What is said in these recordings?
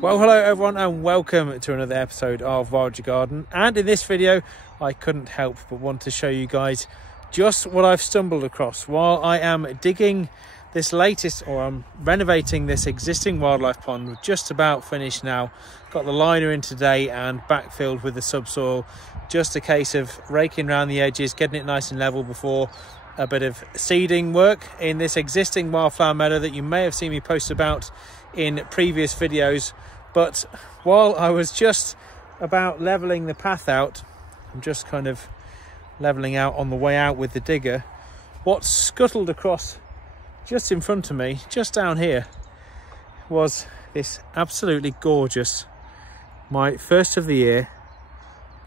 Well, hello everyone and welcome to another episode of Wild Your Garden. And in this video I couldn't help but want to show you guys just what I've stumbled across while I am digging this latest, or I'm renovating this existing wildlife pond. We're just about finished now. Got the liner in today and backfilled with the subsoil. Just a case of raking around the edges, getting it nice and level before a bit of seeding work in this existing wildflower meadow that you may have seen me post about in previous videos. But while I was just about leveling the path out, I'm just kind of leveling out on the way out with the digger, what scuttled across just in front of me, just down here, was this absolutely gorgeous, my first of the year,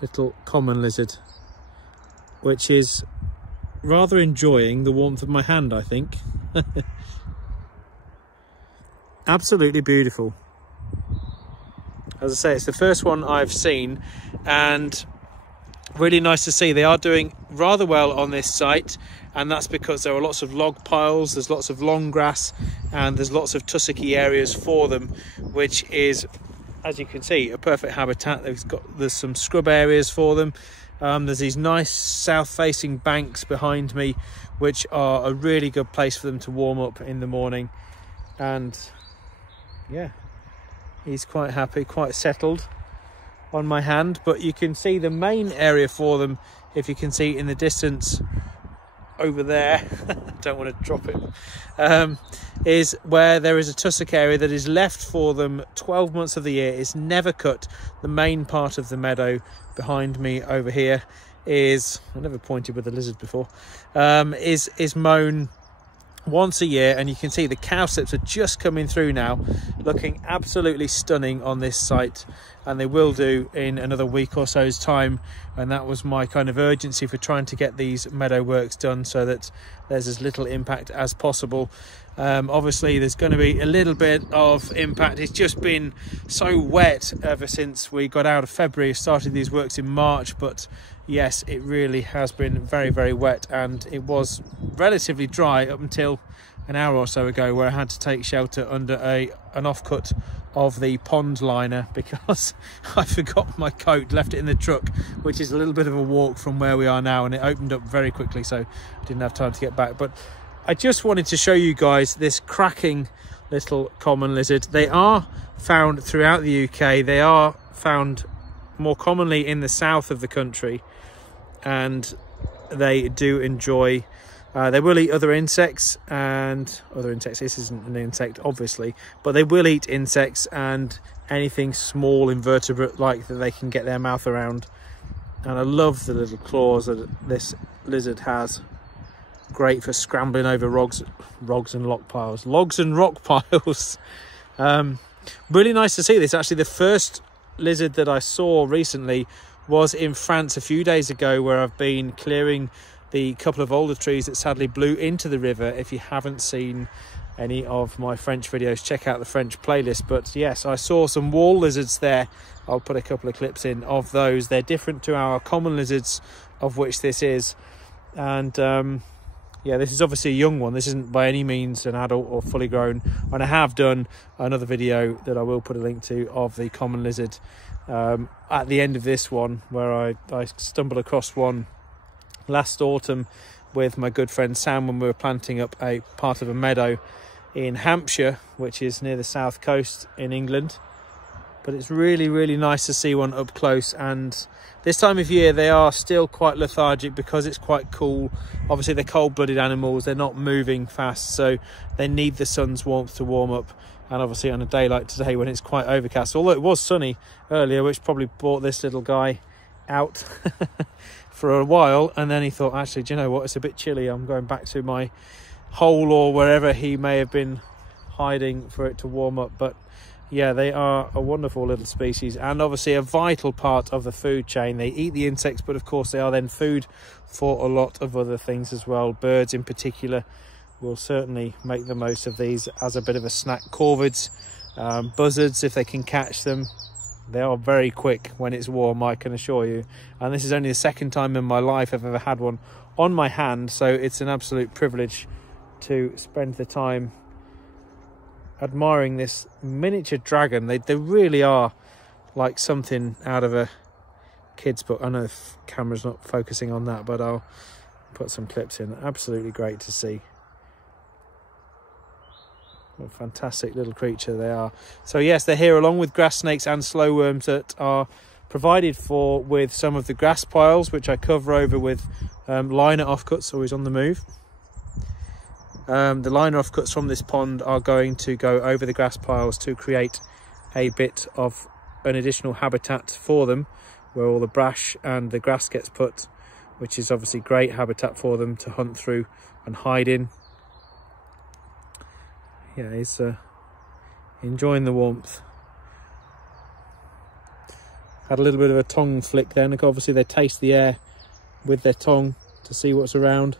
little common lizard, which is rather enjoying the warmth of my hand, I think. Absolutely beautiful. As I say, it's the first one I've seen and really nice to see. They are doing rather well on this site, and that's because there are lots of log piles, there's lots of long grass, and there's lots of tussocky areas for them, which is, as you can see, a perfect habitat. There's some scrub areas for them. There's these nice south-facing banks behind me, which are a really good place for them to warm up in the morning. And yeah, he's quite happy, quite settled on my hand. But you can see the main area for them, if you can see in the distance over there, don't want to drop it, is where there is a tussock area that is left for them 12 months of the year. It's never cut. The main part of the meadow behind me over here is, I never pointed with a lizard before, is mown once a year, and you can see the cowslips are just coming through now, looking absolutely stunning on this site, and they will do in another week or so's time. And that was my kind of urgency for trying to get these meadow works done so that there's as little impact as possible. Obviously there's going to be a little bit of impact. It's just been so wet ever since we got out of February, started these works in March, but yes, it really has been very, very wet, and it was relatively dry up until an hour or so ago, where I had to take shelter under an offcut of the pond liner because I forgot my coat, left it in the truck, which is a little bit of a walk from where we are now, and it opened up very quickly, so I didn't have time to get back. But I just wanted to show you guys this cracking little common lizard. They are found throughout the UK. They are found more commonly in the south of the country, and they do enjoy, they will eat other insects and other insects. This isn't an insect, obviously, but they will eat insects and anything small invertebrate like that they can get their mouth around. And I love the little claws that this lizard has. Great for scrambling over logs and rock piles. Really nice to see this. Actually, the first lizard that I saw recently was in France a few days ago, where I've been clearing the couple of older trees that sadly blew into the river. If you haven't seen any of my French videos, check out the French playlist. But yes, I saw some wall lizards there. I'll put a couple of clips in of those. They're different to our common lizards, of which this is. And yeah, this is obviously a young one. This isn't by any means an adult or fully grown. And I have done another video that I will put a link to of the common lizard at the end of this one, where I stumbled across one last autumn with my good friend Sam when we were planting up a part of a meadow in Hampshire, which is near the south coast in England. But it's really, really nice to see one up close. And this time of year they are still quite lethargic because it's quite cool. Obviously they're cold-blooded animals, they're not moving fast, so they need the sun's warmth to warm up. And obviously on a day like today when it's quite overcast, although it was sunny earlier, which probably brought this little guy out for a while, and then he thought, actually, do you know what, it's a bit chilly, I'm going back to my hole or wherever he may have been hiding for it to warm up. But yeah, they are a wonderful little species, and obviously a vital part of the food chain. They eat the insects, but of course they are then food for a lot of other things as well. Birds in particular will certainly make the most of these as a bit of a snack. Corvids, buzzards, if they can catch them. They are very quick when it's warm, I can assure you. And this is only the second time in my life I've ever had one on my hand, so it's an absolute privilege to spend the time admiring this miniature dragon. They really are like something out of a kid's book. I know the camera's not focusing on that, but I'll put some clips in. Absolutely great to see. What a fantastic little creature they are. So yes, they're here along with grass snakes and slow worms that are provided for with some of the grass piles, which I cover over with liner offcuts, always on the move. The liner offcuts from this pond are going to go over the grass piles to create a bit of an additional habitat for them, where all the brash and the grass gets put, which is obviously great habitat for them to hunt through and hide in. Yeah, he's enjoying the warmth. Had a little bit of a tongue flick then. Like obviously they taste the air with their tongue to see what's around.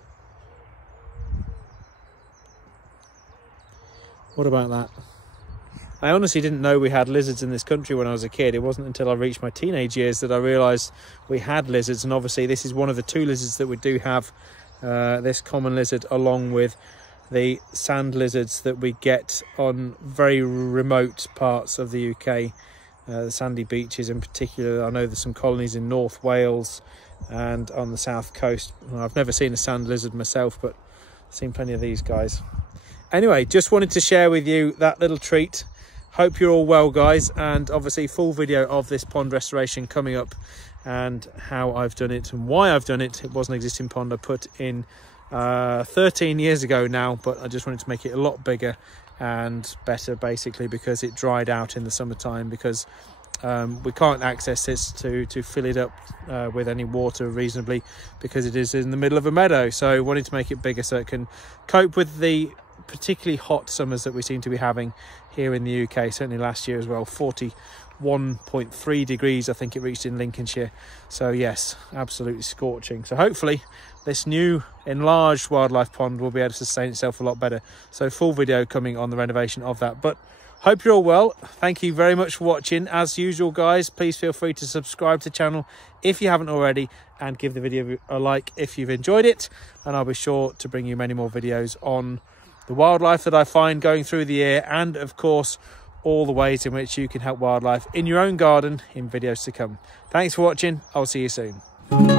What about that? I honestly didn't know we had lizards in this country when I was a kid. It wasn't until I reached my teenage years that I realised we had lizards, and obviously this is one of the 2 lizards that we do have, this common lizard along with the sand lizards that we get on very remote parts of the UK. The sandy beaches in particular. I know there's some colonies in North Wales and on the south coast. Well, I've never seen a sand lizard myself, but I've seen plenty of these guys. Anyway, just wanted to share with you that little treat. Hope you're all well, guys, and obviously full video of this pond restoration coming up and how I've done it and why I've done it. It was an existing pond I put in 13 years ago now, but I just wanted to make it a lot bigger and better, basically because it dried out in the summertime, because we can't access this to fill it up with any water reasonably, because it is in the middle of a meadow. So I wanted to make it bigger so it can cope with the particularly hot summers that we seem to be having here in the UK. Certainly last year as well, 41.3 degrees I think it reached in Lincolnshire. So yes, absolutely scorching. So hopefully this new enlarged wildlife pond will be able to sustain itself a lot better. So full video coming on the renovation of that. But hope you're all well. Thank you very much for watching. As usual, guys, please feel free to subscribe to the channel if you haven't already, and give the video a like if you've enjoyed it, and I'll be sure to bring you many more videos on the wildlife that I find going through the year, and of course all the ways in which you can help wildlife in your own garden in videos to come. Thanks for watching. I'll see you soon.